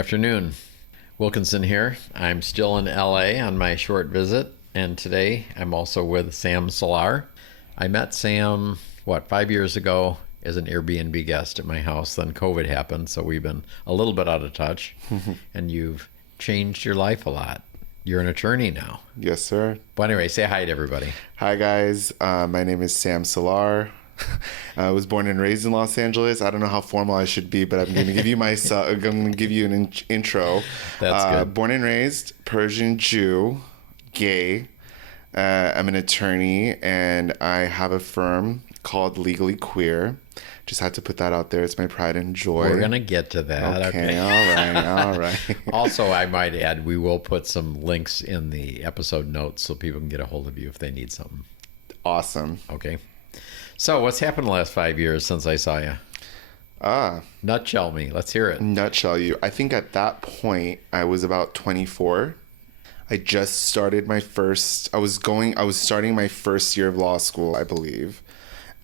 afternoon. Wilkinson here. I'm still in LA on my short visit, and today I'm also with Sam Salar. I met Sam, 5 years ago as an Airbnb guest at my house. Then COVID happened, so we've been a little bit out of touch, and you've changed your life a lot. You're an attorney now. Yes, sir. But anyway, say hi to everybody. Hi, guys. My name is Sam Salar. I was born and raised in Los Angeles. I don't know how formal I should be, but I'm going to give you I'm going to give you an intro. That's good. Born and raised Persian Jew, gay. I'm an attorney, and I have a firm called Legally Queer. Just had to put that out there. It's my pride and joy. We're going to get to that. Okay. All right. Also, I might add, we will put some links in the episode notes so people can get a hold of you if they need something. Awesome. Okay. So what's happened the last 5 years since I saw you? Nutshell me. Let's hear it. Nutshell you. I think at that point, I was about 24. I just started I was starting my first year of law school, I believe.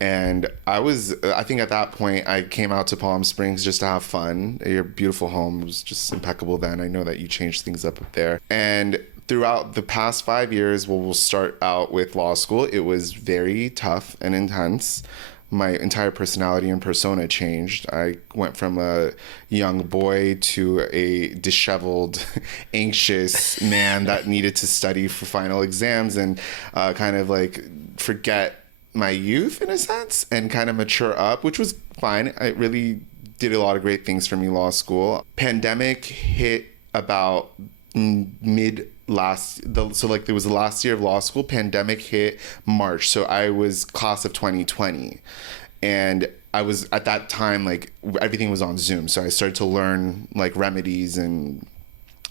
And I think at that point, I came out to Palm Springs just to have fun. Your beautiful home was just impeccable then. I know that you changed things up there. And throughout the past 5 years, we'll start out with law school. It was very tough and intense. My entire personality and persona changed. I went from a young boy to a disheveled, anxious man that needed to study for final exams and kind of like forget my youth in a sense and kind of mature up, which was fine. It really did a lot of great things for me, law school. Pandemic hit about there was the last year of law school. Pandemic hit March, so I was class of 2020, and I was at that time like everything was on Zoom, so I started to learn like remedies and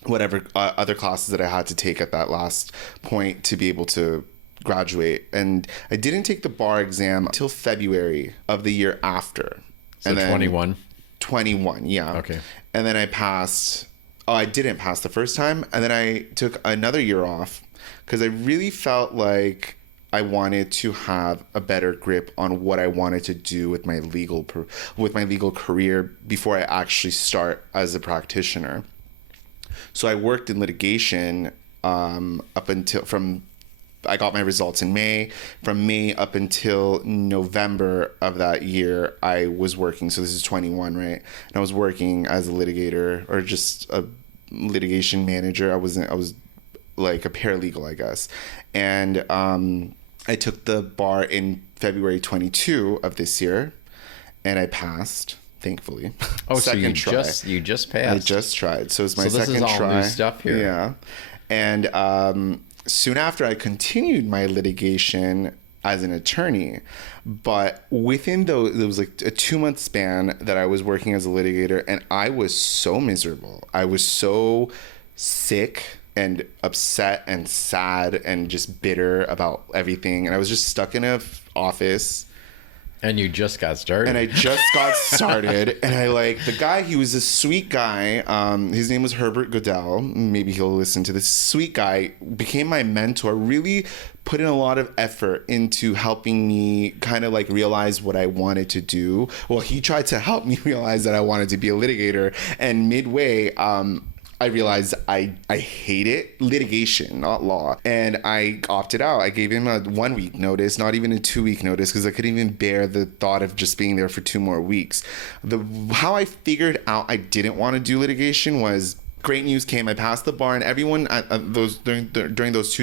whatever other classes that I had to take at that last point to be able to graduate. And I didn't take the bar exam until February of the year after. So 21? 21, yeah. Okay. And then I passed. Oh, I didn't pass the first time. And then I took another year off because I really felt like I wanted to have a better grip on what I wanted to do with my legal career before I actually start as a practitioner. So I worked in litigation I got my results in May. From May up until November of that year, I was working. So this is 21, right? And I was working as a litigator or just a litigation manager. I was like a paralegal, I guess. And I took the bar in February 22 of this year, and I passed, thankfully. Oh, second try. You just passed. I just tried. So it's my second try. So this is all new stuff here. Yeah. And soon after, I continued my litigation as an attorney, but within there was like a 2-month span that I was working as a litigator, and I was so miserable. I was so sick and upset and sad and just bitter about everything, and I was just stuck in a office. And you just got started. And I just got started. And the guy, he was a sweet guy. His name was Herbert Goodell. Maybe he'll listen to this. Sweet guy, became my mentor, really put in a lot of effort into helping me kind of like realize what I wanted to do. Well, he tried to help me realize that I wanted to be a litigator. And midway, I realized I hated litigation, not law. And I opted out. I gave him a 1-week notice, not even a 2-week notice, because I couldn't even bear the thought of just being there for 2 more weeks. How I figured out I didn't want to do litigation was great news came. I passed the bar, and everyone during those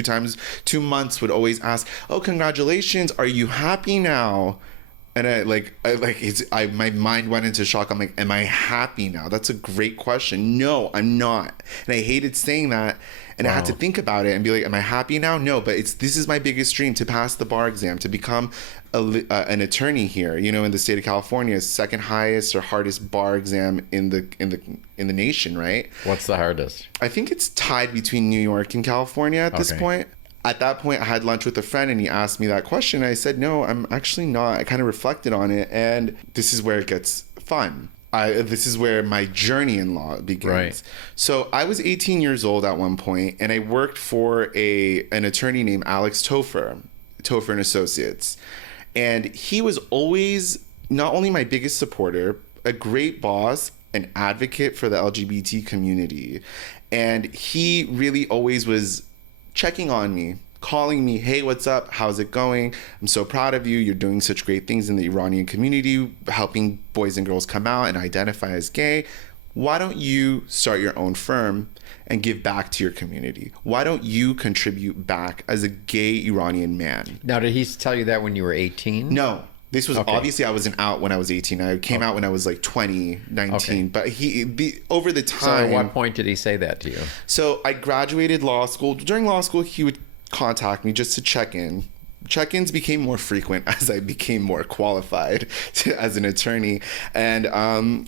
2 months would always ask, "Oh, congratulations. Are you happy now?" And my mind went into shock. I'm like, am I happy now? That's a great question. No, I'm not. And I hated saying that. And I had to think about it and be like, am I happy now? No, but this is my biggest dream, to pass the bar exam, to become an attorney here, in the state of California, second highest or hardest bar exam in the nation, right? What's the hardest? I think it's tied between New York and California at this point. At that point, I had lunch with a friend, and he asked me that question. I said, no, I'm actually not. I kind of reflected on it, and this is where it gets fun. This is where my journey in law begins. Right. So I was 18 years old at one point, and I worked for an attorney named Alex Topher and Associates. And he was always not only my biggest supporter, a great boss, an advocate for the LGBT community. And he really always was checking on me, calling me, hey, what's up? How's it going? I'm so proud of you. You're doing such great things in the Iranian community, helping boys and girls come out and identify as gay. Why don't you start your own firm and give back to your community? Why don't you contribute back as a gay Iranian man? Now, did he tell you that when you were 18? No. This was Okay. obviously I wasn't out when I was 18. I came out when I was like 20, 19. Okay. But over the So time. at what point did he say that to you? So I graduated law school. During law school, he would contact me just to check in. Check-ins became more frequent as I became more qualified as an attorney. And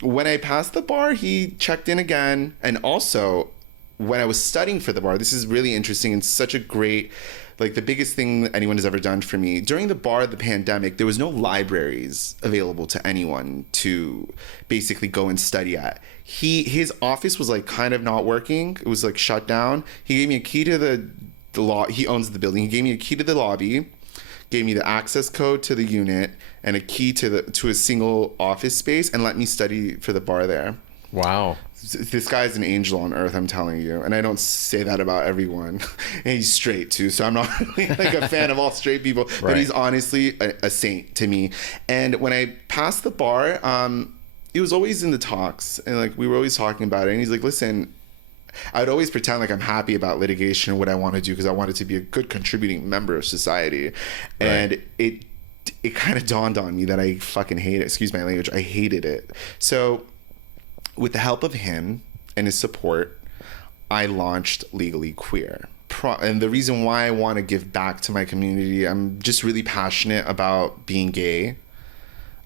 when I passed the bar, he checked in again. And also, when I was studying for the bar, this is really interesting and such a great, like the biggest thing that anyone has ever done for me. During the bar, the pandemic, there was no libraries available to anyone to basically go and study at. His office was like kind of not working. It was like shut down. He gave me a key to the law. He owns the building. He gave me a key to the lobby, gave me the access code to the unit and a key to a single office space, and let me study for the bar there. Wow. This guy's an angel on earth, I'm telling you. And I don't say that about everyone. And he's straight too, so I'm not really like a fan of all straight people. But Right. he's honestly a saint to me. And when I passed the bar, it was always in the talks, and like we were always talking about it. And he's like, listen, I would always pretend like I'm happy about litigation and what I want to do because I wanted to be a good contributing member of society. And it kind of dawned on me that I fucking hate it. Excuse my language. I hated it. So with the help of him and his support, I launched Legally Queer. And the reason why I want to give back to my community, I'm just really passionate about being gay.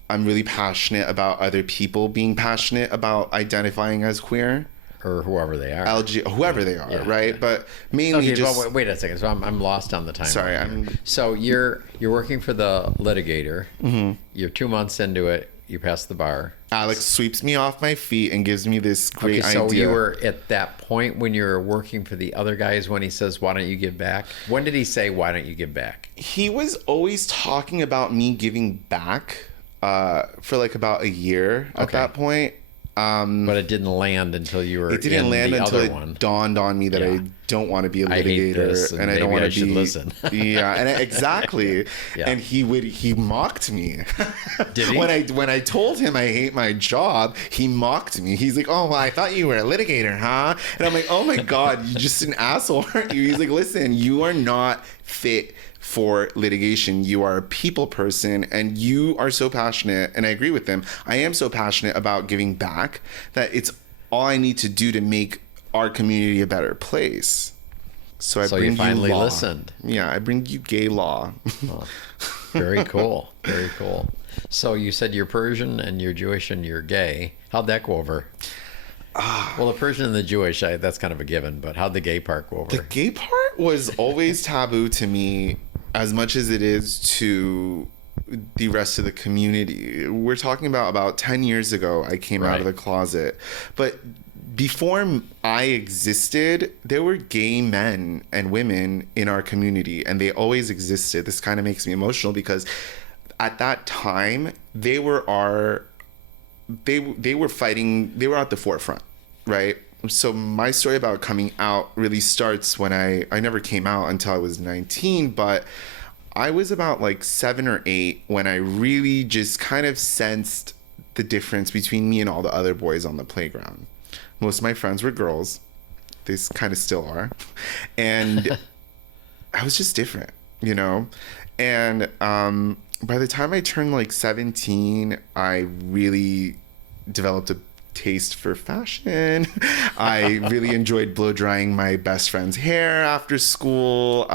I'm really passionate about other people being passionate about identifying as queer. Or whoever they are. Whoever they are, Yeah, right? yeah. But mainly Okay, just... well, wait a second. So I'm lost on the timeline. Sorry, here. So you're working for the litigator. Mm-hmm. You're 2 months into it. You pass the bar. Alex sweeps me off my feet and gives me this great Okay, so idea. you were at that point when you were working for the other guys when he says, why don't you give back? When did he say, why don't you give back? He was always talking about me giving back for like about a year at that point. But it didn't land until you were It didn't in land the until other it one. dawned on me that Yeah. I don't want to be a I hate this, litigator, and I don't maybe want I to should be. listen. Yeah, and exactly. Yeah. And he mocked me. Did he? When I told him I hate my job, he mocked me. He's like, "Oh, well, I thought you were a litigator, huh?" And I'm like, "Oh my god, you're just an asshole, aren't you?" He's like, "Listen, you are not fit for litigation. You are a people person, and you are so passionate." And I agree with him. I am so passionate about giving back that it's all I need to do to make our community a better place. So you finally law. listened. Yeah, I bring you gay law. Oh, very cool. Very cool. So you said you're Persian and you're Jewish and you're gay. How'd that go over? Well, the Persian and the Jewish, that's kind of a given, but how'd the gay part go over? The gay part was always taboo to me as much as it is to the rest of the community. We're talking about 10 years ago, I came out of the closet. But before I existed, there were gay men and women in our community, and they always existed. This kind of makes me emotional because at that time, they were fighting, they were at the forefront, right? So my story about coming out really starts when I never came out until I was 19, but I was about like 7 or 8 when I really just kind of sensed the difference between me and all the other boys on the playground. Most of my friends were girls. They kind of still are. And I was just different, you know? And by the time I turned like 17, I really developed a taste for fashion. I really enjoyed blow drying my best friend's hair after school.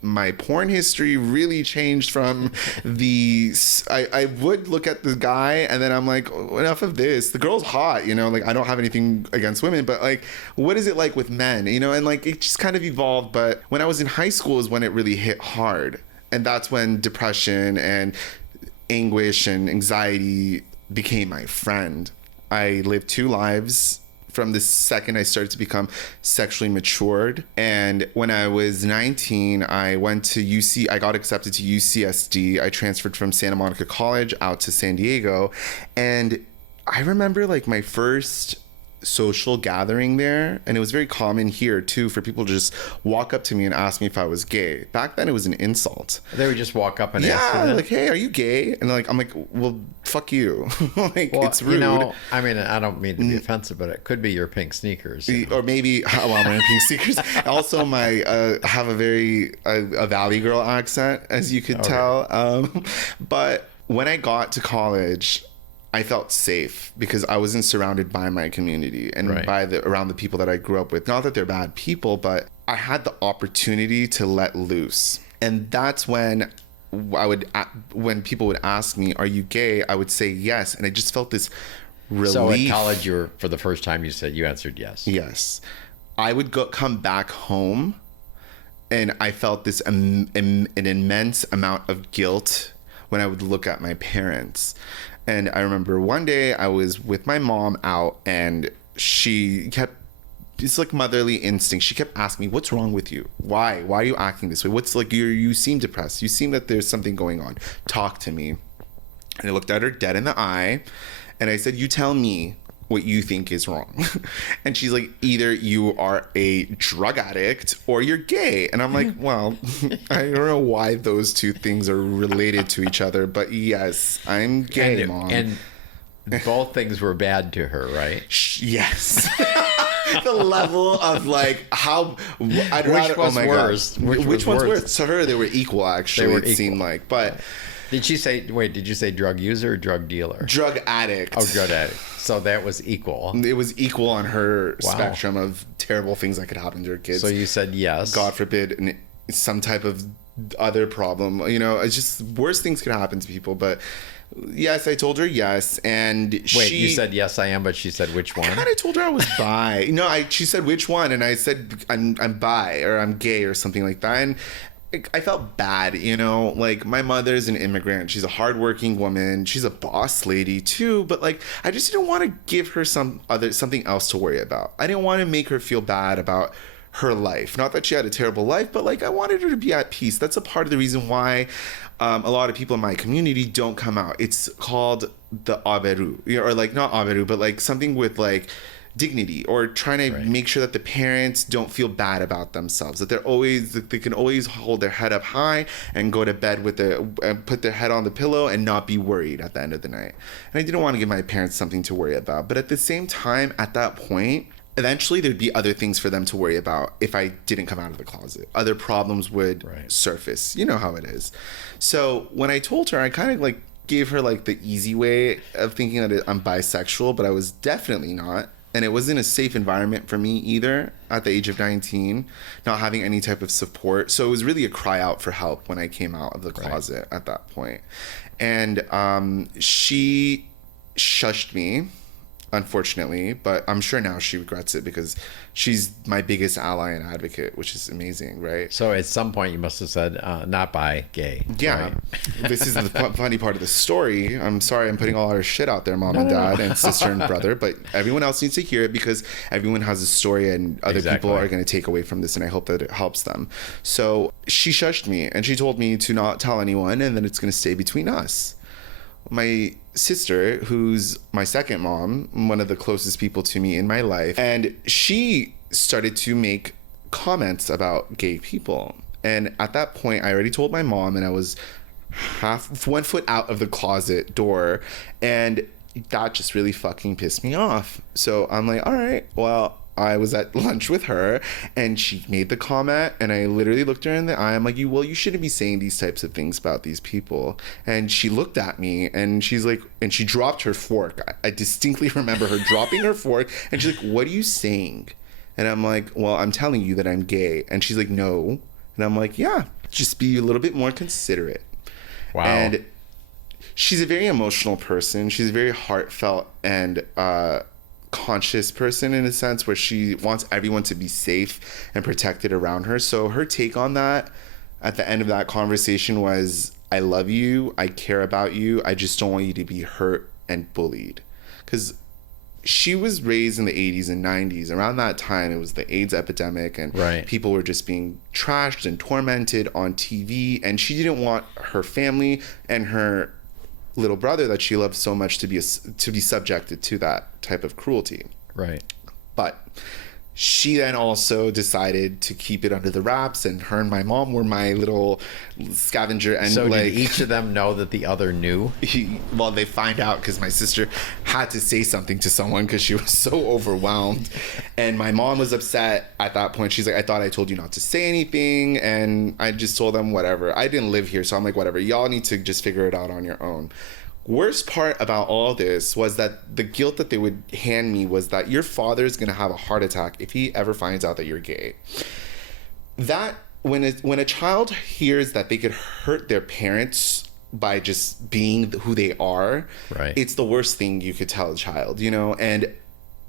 My porn history really changed from I would look at the guy and then I'm like, oh, enough of this. The girl's hot, you know, like I don't have anything against women, but like, what is it like with men, you know? And like, it just kind of evolved. But when I was in high school is when it really hit hard. And that's when depression and anguish and anxiety became my friend. I lived 2 lives from the second I started to become sexually matured. And when I was 19, I went to I got accepted to UCSD. I transferred from Santa Monica College out to San Diego. And I remember like my first social gathering there, and it was very common here too for people to just walk up to me and ask me if I was gay. Back then it was an insult. They would just walk up and ask you Yeah, that? like, hey, are you gay? And like I'm like, well, fuck you. Like, Well, it's rude. you know, I mean, I don't mean to be offensive, but it could be your pink sneakers. You know? Or maybe well, I'm wearing pink sneakers. Also, my have a very a Valley girl accent, as you could tell. But when I got to college, I felt safe because I wasn't surrounded by my community and Right. by around the people that I grew up with. Not that they're bad people, but I had the opportunity to let loose, and that's when when people would ask me, "Are you gay?" I would say yes, and I just felt this relief. So at college, for the first time, you answered yes. Yes. I would come back home, and I felt this an immense amount of guilt when I would look at my parents. And I remember one day I was with my mom out, and she kept, it's like motherly instinct. She kept asking me, what's wrong with you? Why are you acting this way? What's like, you seem depressed. You seem that there's something going on. Talk to me. And I looked at her dead in the eye, and I said, you tell me what you think is wrong. And she's like, either you are a drug addict or you're gay. And I'm like, well, I don't know why those two things are related to each other, but yes, I'm gay, Mom. And both things were bad to her, right? Yes. The level of like how I'd rather, was oh my worse? God. Which one's was worse? worse? To her, they were equal, actually. They were it seemed equal. like, but Did you say drug user or drug dealer? drug addict. Oh, drug addict. So that was equal. It was equal on her Wow. spectrum of terrible things that could happen to her kids. So you said yes. God forbid, some type of other problem. You know, it's just worse things could happen to people. But yes, I told her yes, and Wait, she. you said yes, I am, but she said which one? I kind of told her I was bi. No, she said which one, and I said I'm bi or I'm gay or something like that, and I felt bad, you know, like my mother's an immigrant. She's a hardworking woman. She's a boss lady too, but like I just didn't want to give her something else to worry about. I didn't want to make her feel bad about her life. Not that she had a terrible life, but like I wanted her to be at peace. That's a part of the reason why a lot of people in my community don't come out. It's called the aberu, or like not aberu, but like something with like dignity, or trying to make sure that the parents don't feel bad about themselves, that they can always hold their head up high and go to bed with put their head on the pillow and not be worried at the end of the night. And I didn't want to give my parents something to worry about, but at the same time, at that point, eventually there'd be other things for them to worry about if I didn't come out of the closet. Other problems would surface. You know how it is. So when I told her, I kind of like gave her like the easy way of thinking that I'm bisexual, but I was definitely not. And it wasn't a safe environment for me either at the age of 19, not having any type of support. So it was really a cry out for help when I came out of the closet at that point. And she shushed me, unfortunately, but I'm sure now she regrets it because she's my biggest ally and advocate, which is amazing, right? So at some point you must have said not bi, gay. Yeah. Right? This is the funny part of the story. I'm sorry I'm putting all our shit out there, Mom and Dad and sister and brother, but everyone else needs to hear it because everyone has a story and other people are going to take away from this, and I hope that it helps them. So she shushed me and she told me to not tell anyone, and then it's going to stay between us. My sister, who's my second mom, one of the closest people to me in my life, and she started to make comments about gay people. And at that point, I already told my mom, and I was 1 foot out of the closet door, and that just really fucking pissed me off. So I'm like, all right, well, I was at lunch with her and she made the comment, and I literally looked her in the eye. I'm like, you shouldn't be saying these types of things about these people. And she looked at me and she's like, and she dropped her fork. I distinctly remember her dropping her fork, and she's like, what are you saying? And I'm like, well, I'm telling you that I'm gay. And she's like, no. And I'm like, yeah, just be a little bit more considerate. Wow. And she's a very emotional person. She's a very heartfelt and conscious person in a sense where she wants everyone to be safe and protected around her. So her take on that at the end of that conversation was, I love you, I care about you, I just don't want you to be hurt and bullied. Because she was raised in the 80s and 90s. Around that time, it was the AIDS epidemic, and people were just being trashed and tormented on TV, and she didn't want her family and her little brother that she loved so much to be subjected to that type of cruelty. Right. But she then also decided to keep it under the wraps, and her and my mom were my little scavenger. And So like, did each of them know that the other knew? well, they find out because my sister had to say something to someone because she was so overwhelmed. And my mom was upset at that point. She's like, I thought I told you not to say anything. And I just told them, whatever. I didn't live here. So I'm like, whatever. Y'all need to just figure it out on your own. Worst part about all this was that the guilt that they would hand me was that your father is going to have a heart attack if he ever finds out that you're gay. That when a child hears that they could hurt their parents by just being who they are, right, it's the worst thing you could tell a child, you know? And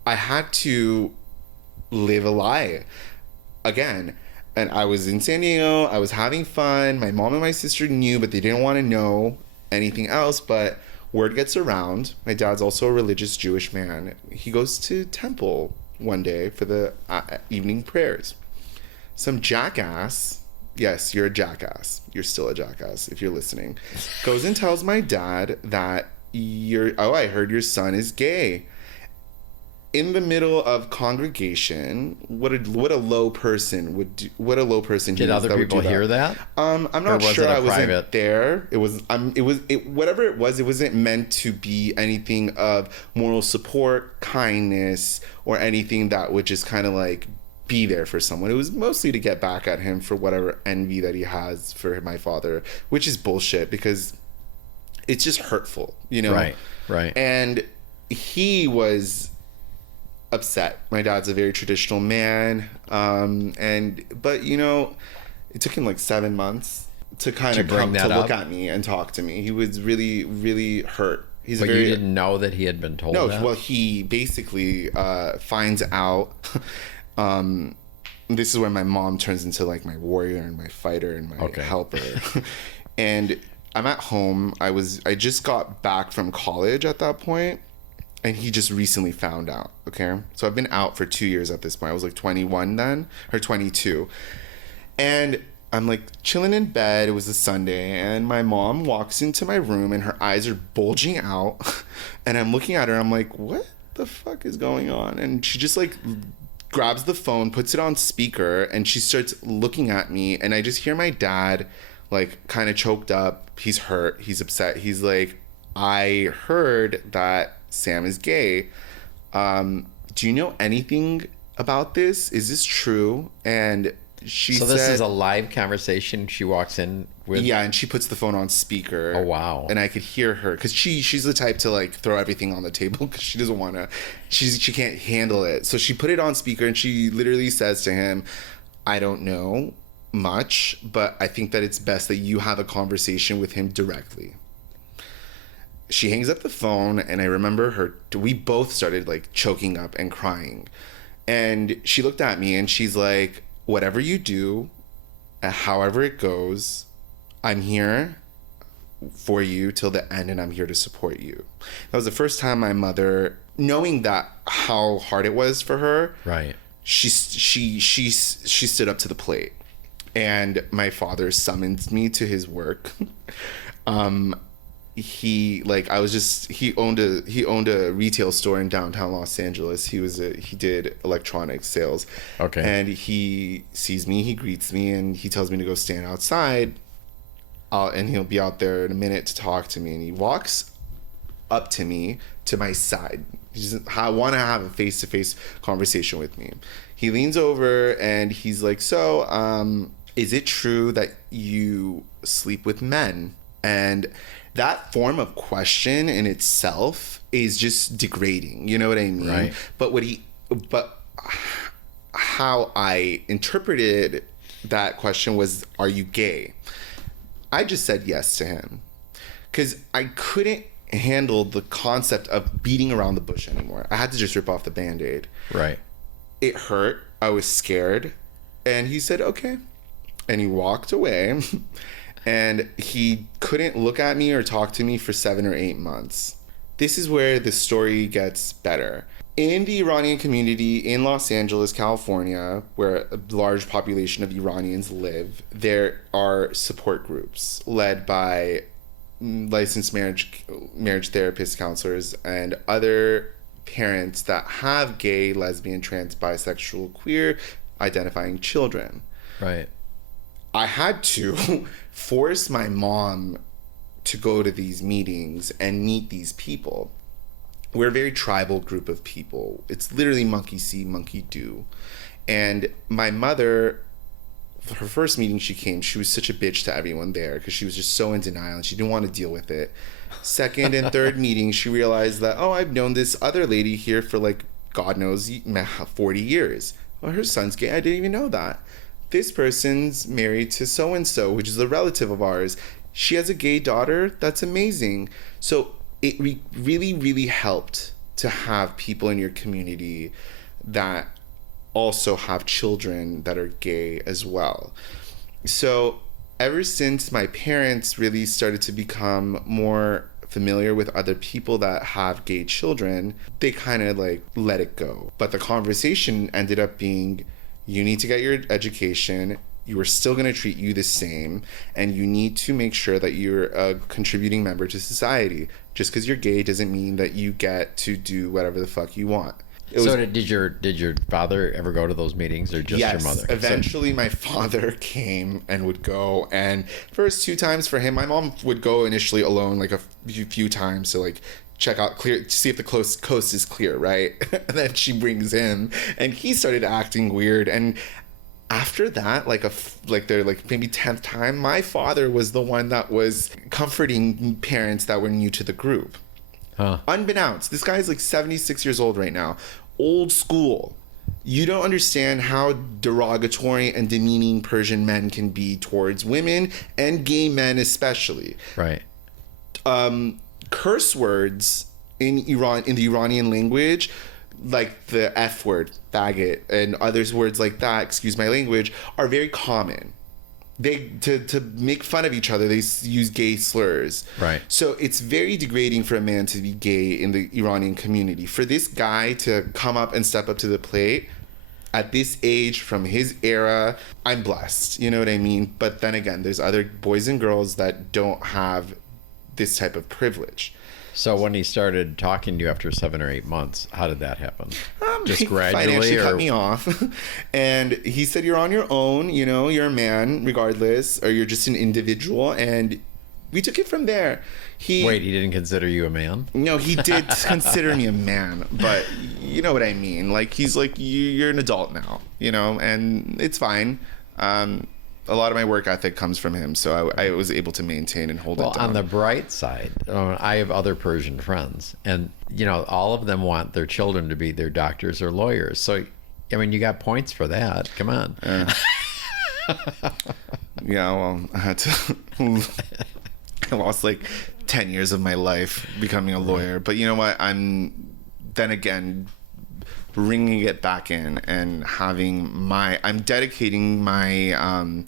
I had to live a lie again. And I was in San Diego. I was having fun. My mom and my sister knew, but they didn't want to know anything else. But word gets around. My dad's also a religious Jewish man. He goes to temple one day for the evening prayers. Some jackass, yes, you're a jackass. You're still a jackass if you're listening, goes and tells my dad that I heard your son is gay. In the middle of congregation, what a low person would do. What a low person. Did other people hear that? I'm not sure. I wasn't there. It was. Whatever it was. It wasn't meant to be anything of moral support, kindness, or anything that would just kind of like be there for someone. It was mostly to get back at him for whatever envy that he has for my father, which is bullshit because it's just hurtful, you know. Right. And he was upset. My dad's a very traditional man, but you know, it took him like 7 months to kind of come to look at me and talk to me. He was really, really hurt. But you didn't know that he had been told that? No, well, he basically finds out. This is where my mom turns into like my warrior and my fighter and my helper. And I'm at home. I just got back from college at that point. And he just recently found out, okay? So I've been out for 2 years at this point. I was like 21 then, or 22. And I'm like chilling in bed. It was a Sunday. And my mom walks into my room and her eyes are bulging out. And I'm looking at her. I'm like, what the fuck is going on? And she just like grabs the phone, puts it on speaker, and she starts looking at me. And I just hear my dad like kind of choked up. He's hurt. He's upset. He's like, I heard that Sam is gay. Do you know anything about this? Is this true? And she said... So this is a live conversation she walks in with? Yeah, and she puts the phone on speaker. Oh, wow. And I could hear her, because she's the type to like throw everything on the table because she doesn't want to... She can't handle it. So she put it on speaker and she literally says to him, I don't know much, but I think that it's best that you have a conversation with him directly. She hangs up the phone, and I remember we both started like choking up and crying. And she looked at me and she's like, whatever you do, however it goes, I'm here for you till the end, and I'm here to support you. That was the first time my mother, knowing that how hard it was for her, right, she stood up to the plate. And my father summoned me to his work. He owned a retail store in downtown Los Angeles. He did electronics sales. Okay. And he sees me, he greets me, and he tells me to go stand outside. And he'll be out there in a minute to talk to me. And he walks up to me to my side. He doesn't want to have a face-to-face conversation with me. He leans over and he's like, so, is it true that you sleep with men? And that form of question in itself is just degrading. You know what I mean? Right. But how I interpreted that question was, are you gay? I just said yes to him because I couldn't handle the concept of beating around the bush anymore. I had to just rip off the Band-Aid. Right. It hurt. I was scared. And he said, okay. And he walked away. And he couldn't look at me or talk to me for 7 or 8 months. This is where the story gets better. In the Iranian community in Los Angeles, California, where a large population of Iranians live, there are support groups led by licensed marriage therapists, counselors, and other parents that have gay, lesbian, trans, bisexual, queer identifying children. Right. I had to force my mom to go to these meetings and meet these people. We're a very tribal group of people. It's literally monkey see, monkey do. And my mother, for her first meeting she came, she was such a bitch to everyone there because she was just so in denial and she didn't want to deal with it. Second and third meeting, she realized that, oh, I've known this other lady here for like, God knows, 40 years. Well, her son's gay. I didn't even know that. This person's married to so-and-so, which is a relative of ours. She has a gay daughter. That's amazing. So it really, really helped to have people in your community that also have children that are gay as well. So ever since my parents really started to become more familiar with other people that have gay children, they kind of like let it go. But the conversation ended up being, you need to get your education. You are still going to treat you the same, and you need to make sure that you're a contributing member to society. Just because you're gay doesn't mean that you get to do whatever the fuck you want. Did your father ever go to those meetings, or just your mother? Eventually my father came and would go, and first 2 times for him, my mom would go initially alone like a few times to like check out, see if the coast is clear, right? And then she brings him, and he started acting weird. And after that, maybe 10th time, my father was the one that was comforting parents that were new to the group. Huh. Unbeknownst, this guy's like 76 years old right now. Old school. You don't understand how derogatory and demeaning Persian men can be towards women and gay men especially. Right. Curse words in the Iranian language, like the F word, faggot, and other words like that, excuse my language, are very common. They to make fun of each other, they use gay slurs. Right. So it's very degrading for a man to be gay in the Iranian community. For this guy to come up and step up to the plate at this age, from his era, I'm blessed. You know what I mean? But then again, there's other boys and girls that don't have this type of privilege. So when he started talking to you after 7 or 8 months, how did that happen? Just He gradually, financially or cut me off, and he said, "You're on your own. You know, you're a man, regardless, or you're just an individual." And we took it from there. Wait, he didn't consider you a man? No, he did consider me a man, but you know what I mean. Like, he's like, "You're an adult now," you know, and it's fine. A lot of my work ethic comes from him, so I was able to maintain and hold it down. On the bright side, I have other Persian friends, and all of them want their children to be their doctors or lawyers. So, I mean, you got points for that. Come on. Yeah, well, I had to. I lost like 10 years of my life becoming a lawyer, but you know what? I'm then again bringing it back in and I'm dedicating my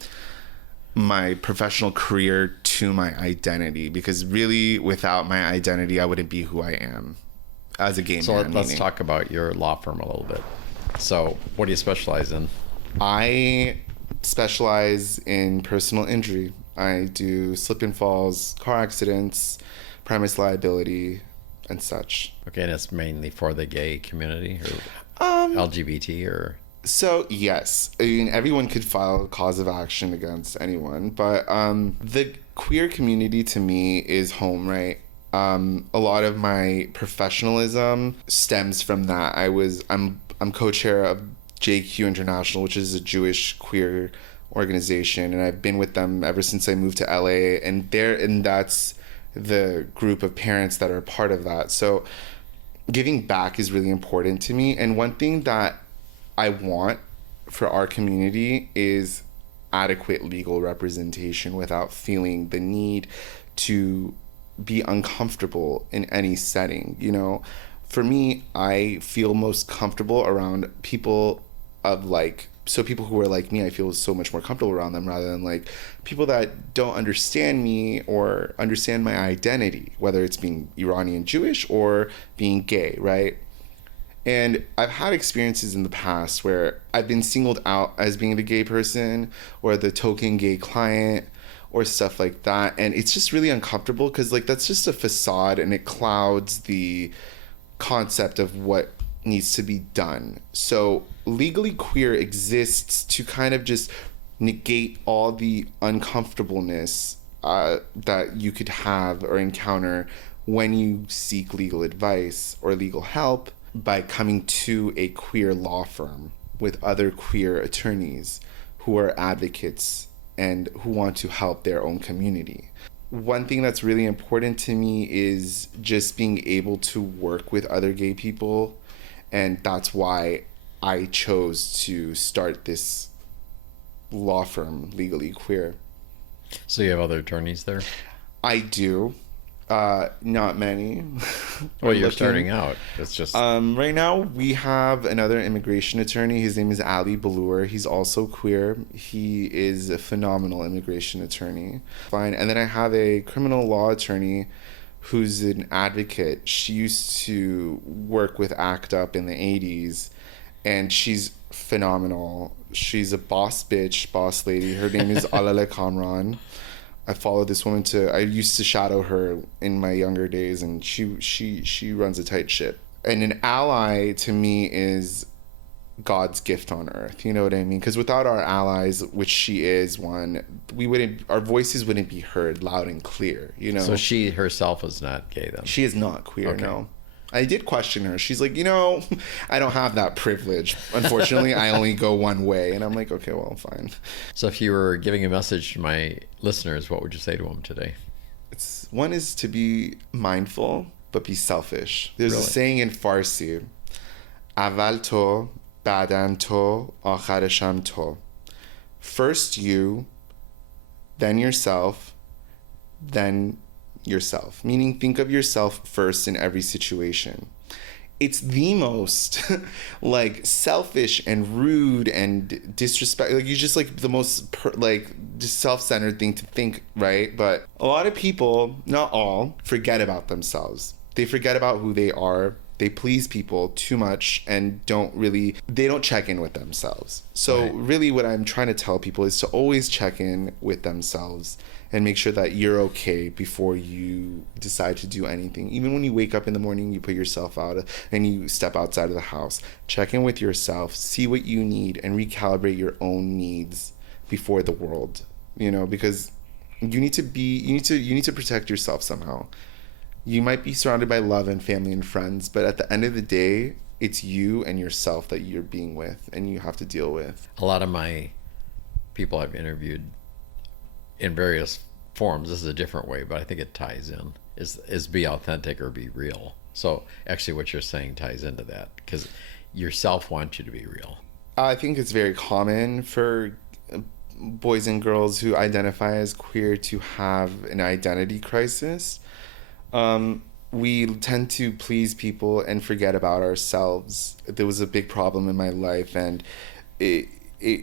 my professional career to my identity, because really without my identity I wouldn't be who I am as a gay man. So let's talk about your law firm a little bit. So what do you specialize in? I specialize in personal injury. I do slip and falls, car accidents, premise liability, and such. Okay, and it's mainly for the gay community, or LGBT, or? So yes, I mean, everyone could file a cause of action against anyone, but the queer community to me is home, right? A lot of my professionalism stems from that. I'm co-chair of JQ International, which is a Jewish queer organization, and I've been with them ever since I moved to LA, and that's the group of parents that are a part of that. So giving back is really important to me, and one thing that I want for our community is adequate legal representation without feeling the need to be uncomfortable in any setting. For me, I feel most comfortable around people people who are like me. I feel so much more comfortable around them rather than like people that don't understand me or understand my identity, whether it's being Iranian Jewish or being gay, right? And I've had experiences in the past where I've been singled out as being the gay person or the token gay client, or stuff like that. And it's just really uncomfortable because like that's just a facade and it clouds the concept of what needs to be done. So legally queer exists to kind of just negate all the uncomfortableness that you could have or encounter when you seek legal advice or legal help by coming to a queer law firm with other queer attorneys who are advocates and who want to help their own community. One thing that's really important to me is just being able to work with other gay people, and that's why I chose to start this law firm, Legally Queer. So you have other attorneys there? I do. Not many. Well, you're starting out. It's just right now we have another immigration attorney. His name is Ali Balur. He's also queer. He is a phenomenal immigration attorney. Fine. And then I have a criminal law attorney who's an advocate. She used to work with ACT UP in the 80s, and she's phenomenal. She's a boss bitch, boss lady. Her name is Alale Kamran. I follow this woman I used to shadow her in my younger days, and she runs a tight ship. And an ally to me is God's gift on earth. You know what I mean? Because without our allies, which she is one, our voices wouldn't be heard loud and clear, you know? So she herself is not gay then? She is not queer, Okay. no. I did question her. She's like, I don't have that privilege. Unfortunately, I only go one way. And I'm like, okay, well, fine. So if you were giving a message to my listeners, what would you say to them today? One is to be mindful, but be selfish. There's Really? a saying in Farsi, Aval to, badan to, akharesham to. First you, then yourself, then yourself. Meaning, think of yourself first in every situation. It's the most like selfish and rude and disrespect. Like, you just like the most just self-centered thing to think, right? But a lot of people, not all, forget about themselves. They forget about who they are. They please people too much and they don't check in with themselves. So Right. really what I'm trying to tell people is to always check in with themselves and make sure that you're okay before you decide to do anything. Even when you wake up in the morning, you put yourself out and you step outside of the house. Check in with yourself, see what you need, and recalibrate your own needs before the world. Because you need to protect yourself somehow. You might be surrounded by love and family and friends, but at the end of the day, it's you and yourself that you're being with and you have to deal with. A lot of my people I've interviewed in various forms, this is a different way, but I think it ties in, is be authentic or be real. So actually what you're saying ties into that, because yourself wants you to be real. I think it's very common for boys and girls who identify as queer to have an identity crisis. We tend to please people and forget about ourselves. There was a big problem in my life, and it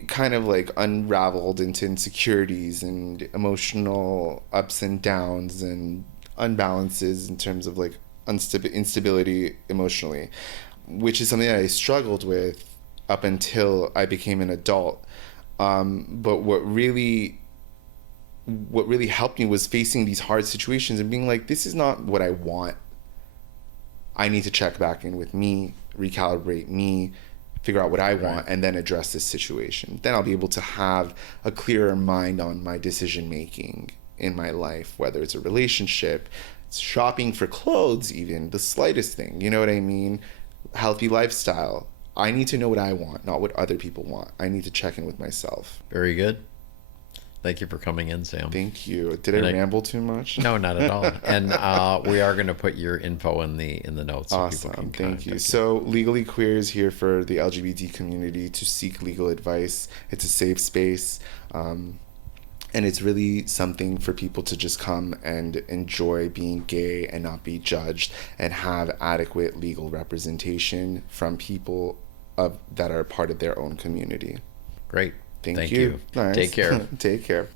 kind of like unraveled into insecurities and emotional ups and downs and unbalances in terms of like instability emotionally, which is something that I struggled with up until I became an adult. But what really helped me was facing these hard situations and being like, this is not what I want. I need to check back in with me, recalibrate me, figure out what I want, and then address this situation. Then I'll be able to have a clearer mind on my decision making in my life, whether it's a relationship, it's shopping for clothes, even the slightest thing, you know what I mean? Healthy lifestyle. I need to know what I want, not what other people want. I need to check in with myself. Very good. Thank you for coming in, Sam. Thank you. Did I ramble too much? No, not at all. And we are going to put your info in the notes. Awesome. So people can Thank you. contact So Legally Queer is here for the LGBT community to seek legal advice. It's a safe space. And it's really something for people to just come and enjoy being gay and not be judged and have adequate legal representation from people that are part of their own community. Great. Thank Thank you. you. Nice. Take care. Take care.